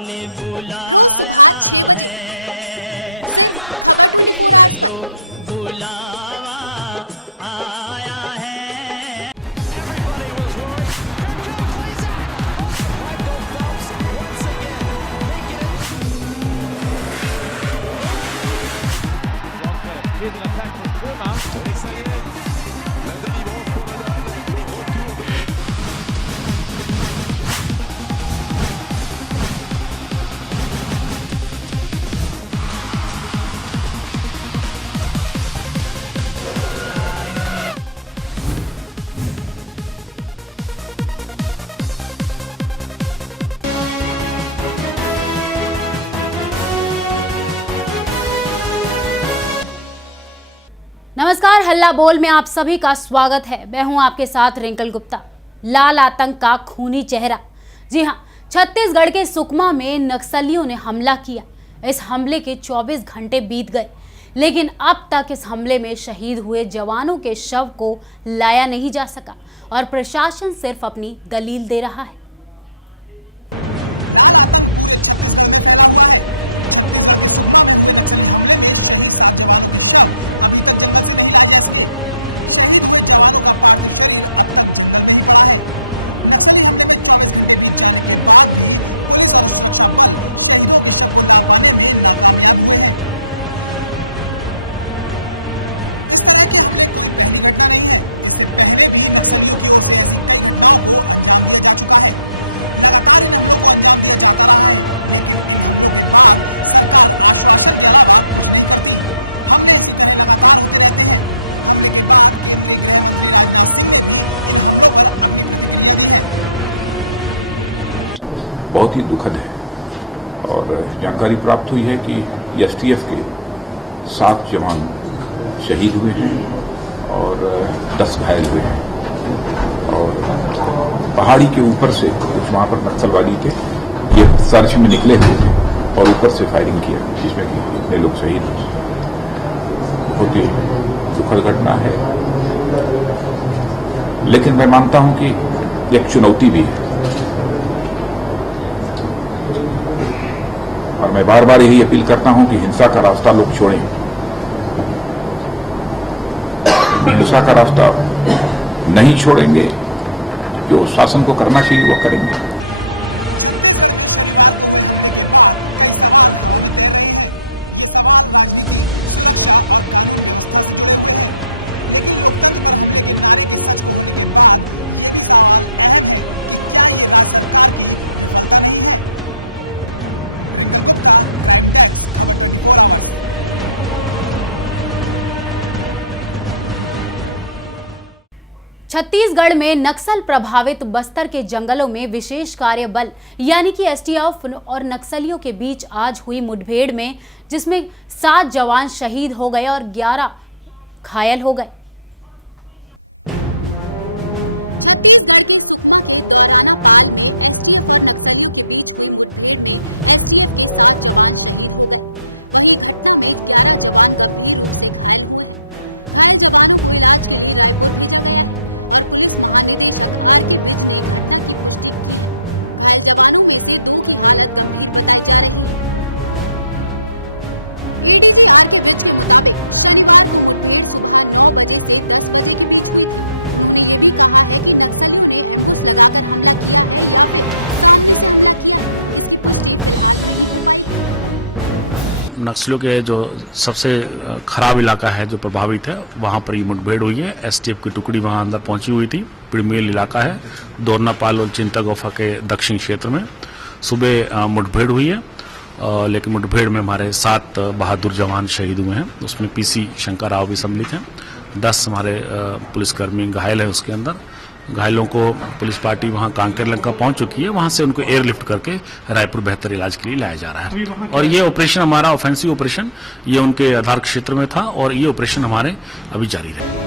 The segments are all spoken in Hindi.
ने बुलाया है, चलो बुलावा आया है। नमस्कार, हल्ला बोल में आप सभी का स्वागत है। मैं हूं आपके साथ रिंकल गुप्ता। लाल आतंक का खूनी चेहरा। जी हां, छत्तीसगढ़ के सुकमा में नक्सलियों ने हमला किया। इस हमले के 24 घंटे बीत गए, लेकिन अब तक इस हमले में शहीद हुए जवानों के शव को लाया नहीं जा सका और प्रशासन सिर्फ अपनी दलील दे रहा है। बहुत ही दुखद है और जानकारी प्राप्त हुई है कि एसटीएफ के 7 जवान शहीद हुए हैं और 10 घायल हुए हैं। और पहाड़ी के ऊपर से कुछ वहाँ पर नक्सलवादी थे, ये सर्च में निकले हुए थे और ऊपर से फायरिंग किया, जिसमें कि इतने लोग शहीद हुए। बहुत ही दुखद घटना है, लेकिन मैं मानता हूं कि एक चुनौती भी है और मैं बार बार यही अपील करता हूं कि हिंसा का रास्ता लोग छोड़ें। हिंसा का रास्ता नहीं छोड़ेंगे, जो शासन को करना चाहिए वो करेंगे। छत्तीसगढ़ में नक्सल प्रभावित बस्तर के जंगलों में विशेष कार्य बल यानी कि एसटीएफ और नक्सलियों के बीच आज हुई मुठभेड़ में जिसमें 7 जवान शहीद हो गए और 11 घायल हो गए। नक्सलियों के जो सबसे खराब इलाका है, जो प्रभावित है, वहां पर ये मुठभेड़ हुई है। एसटीएफ की टुकड़ी वहां अंदर पहुंची हुई थी। पिड़मेल इलाका है, दोरनापाल और चिंता गुफा के दक्षिण क्षेत्र में सुबह मुठभेड़ हुई है, लेकिन मुठभेड़ में हमारे 7 बहादुर जवान शहीद हुए हैं। उसमें पीसी शंकर राव भी सम्मिलित हैं। 10 हमारे पुलिसकर्मी घायल है। उसके अंदर घायलों को पुलिस पार्टी वहां कांकेर लंका पहुंच चुकी है, वहां से उनको एयरलिफ्ट करके रायपुर बेहतर इलाज के लिए लाया जा रहा है। और ये ऑपरेशन हमारा ऑफेंसिव ऑपरेशन, ये उनके आधार क्षेत्र में था और ये ऑपरेशन हमारे अभी जारी रहे।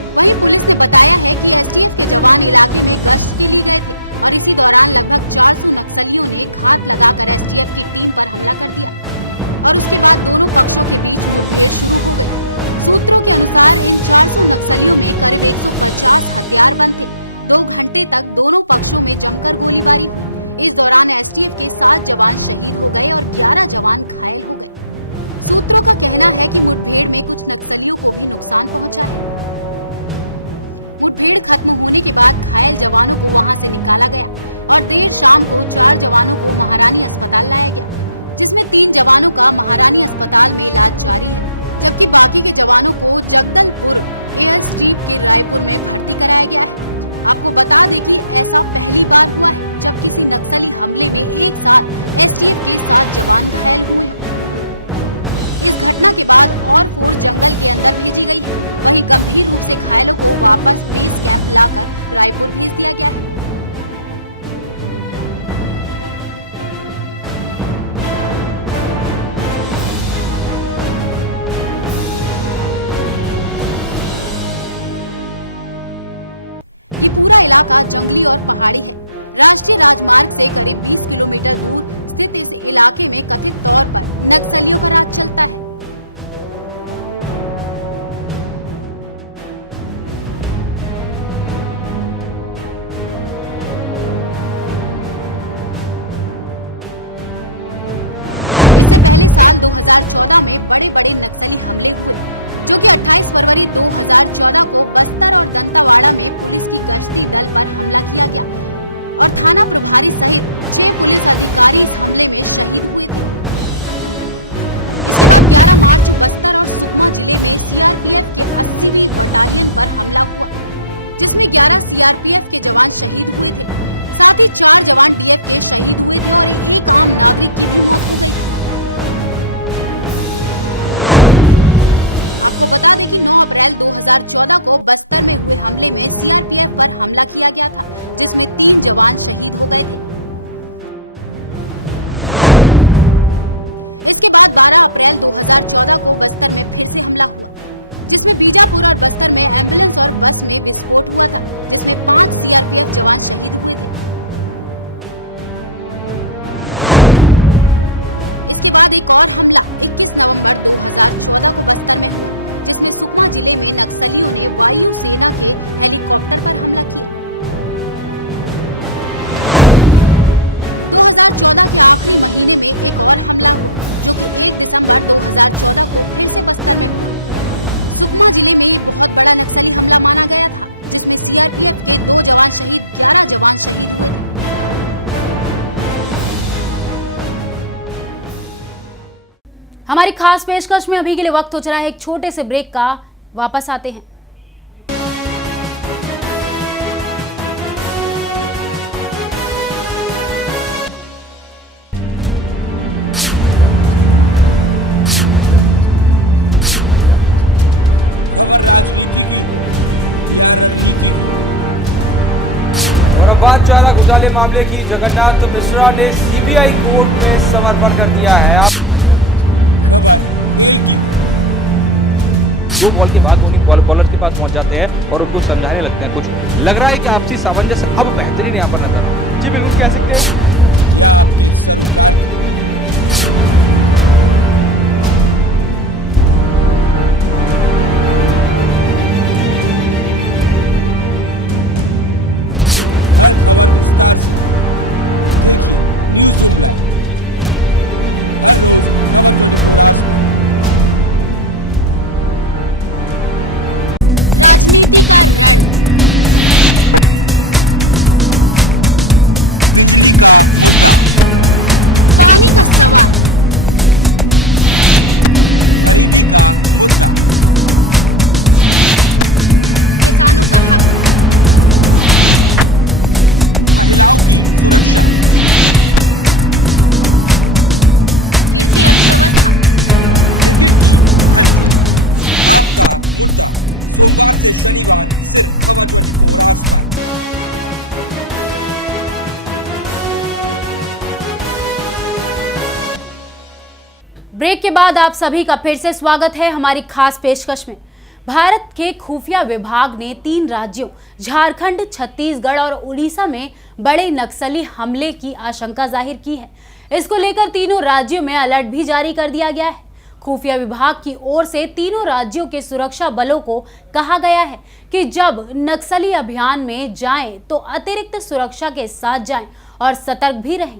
हमारी खास पेशकश में अभी के लिए वक्त हो चला है एक छोटे से ब्रेक का। वापस आते हैं। और अब बात चारा घोटाले मामले की। जगन्नाथ मिश्रा ने सीबीआई कोर्ट में समर्पण कर दिया है। आप 2 बॉल के बाद धोनी बॉलर के पास पहुंच जाते हैं और उनको समझाने लगते हैं। कुछ लग रहा है कि आपसी सामंजस्य अब बेहतरीन यहाँ पर नजर आ। जी बिल्कुल कह सकते हैं। ब्रेक के बाद आप सभी का फिर से स्वागत है हमारी खास पेशकश में। भारत के खुफिया विभाग ने 3 राज्यों झारखंड, छत्तीसगढ़ और उड़ीसा में बड़े नक्सली हमले की आशंका जाहिर की है। इसको लेकर तीनों राज्यों में अलर्ट भी जारी कर दिया गया है। खुफिया विभाग की ओर से तीनों राज्यों के सुरक्षा बलों को कहा गया है कि जब नक्सली अभियान में जाएं तो अतिरिक्त सुरक्षा के साथ जाएं और सतर्क भी रहें।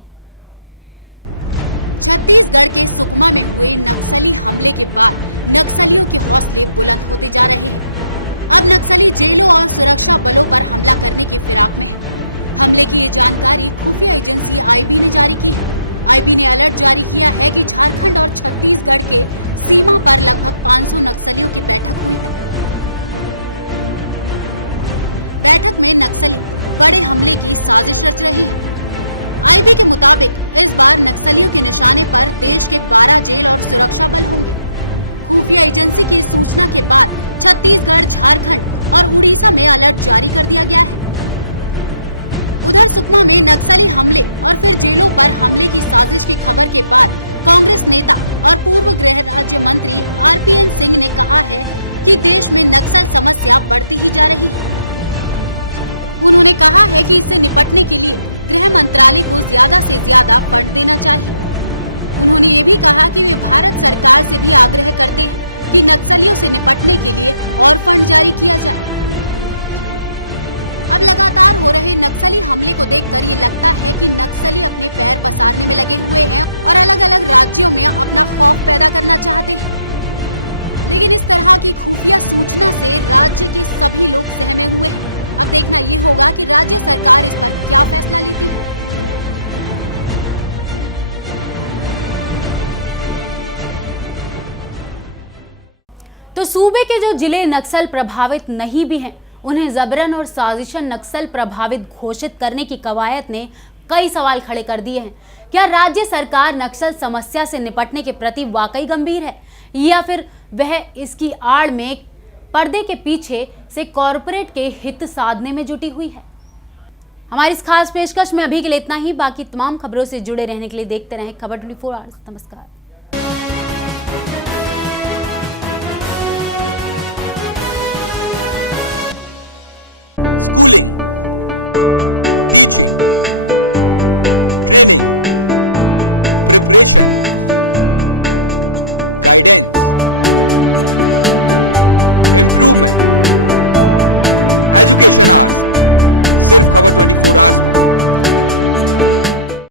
तो सूबे के जो जिले नक्सल प्रभावित नहीं भी हैं, उन्हें जबरन और साजिशन नक्सल प्रभावित घोषित करने की कवायद ने कई सवाल खड़े कर दिए हैं। क्या राज्य सरकार नक्सल समस्या से निपटने के प्रति वाकई गंभीर है, या फिर वह इसकी आड़ में पर्दे के पीछे से कॉरपोरेट के हित साधने में जुटी हुई है? हमारी इस खास पेशकश में अभी के लिए इतना ही। बाकी तमाम खबरों से जुड़े रहने के लिए देखते रहें खबर 24 आवर्स। नमस्कार।